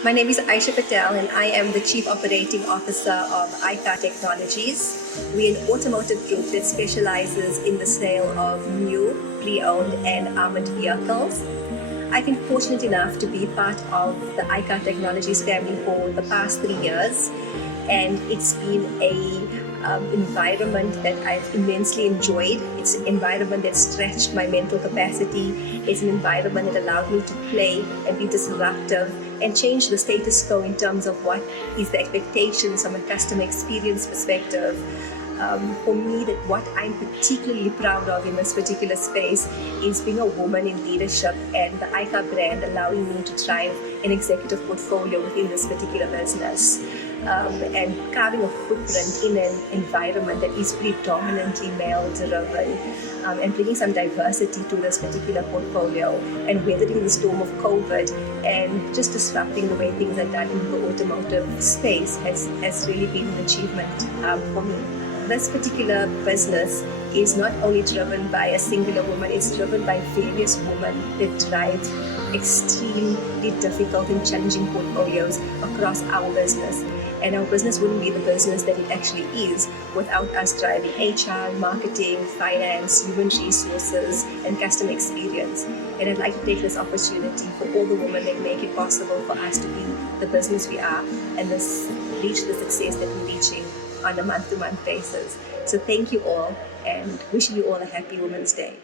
My name is Ayesha Patel and I am the Chief Operating Officer of Icar Technologies. We're an automotive group that specializes in the sale of new, pre-owned and armored vehicles. I've been fortunate enough to be part of the Icar Technologies family for the past 3 years, and it's been a environment that I've immensely enjoyed. It's an environment that stretched my mental capacity. It's an environment that allowed me to play and be disruptive and change the status quo in terms of what is the expectations from a customer experience perspective. For me, that what I'm particularly proud of in this particular space is being a woman in leadership and the Icar brand allowing me to drive an executive portfolio within this particular business. And carving a footprint in an environment that is predominantly male-driven, and bringing some diversity to this particular portfolio and weathering the storm of COVID and just disrupting the way things are done in the automotive space has really been an achievement for me. This particular business is not only driven by a singular woman, it's driven by various women that drive extremely difficult and challenging portfolios across our business. And our business wouldn't be the business that it actually is without us driving HR, marketing, finance, human resources, and customer experience. And I'd like to take this opportunity for all the women that make it possible for us to be the business we are and reach the success that we're reaching on a month-to-month basis. So thank you all and wishing you all a happy Women's Day.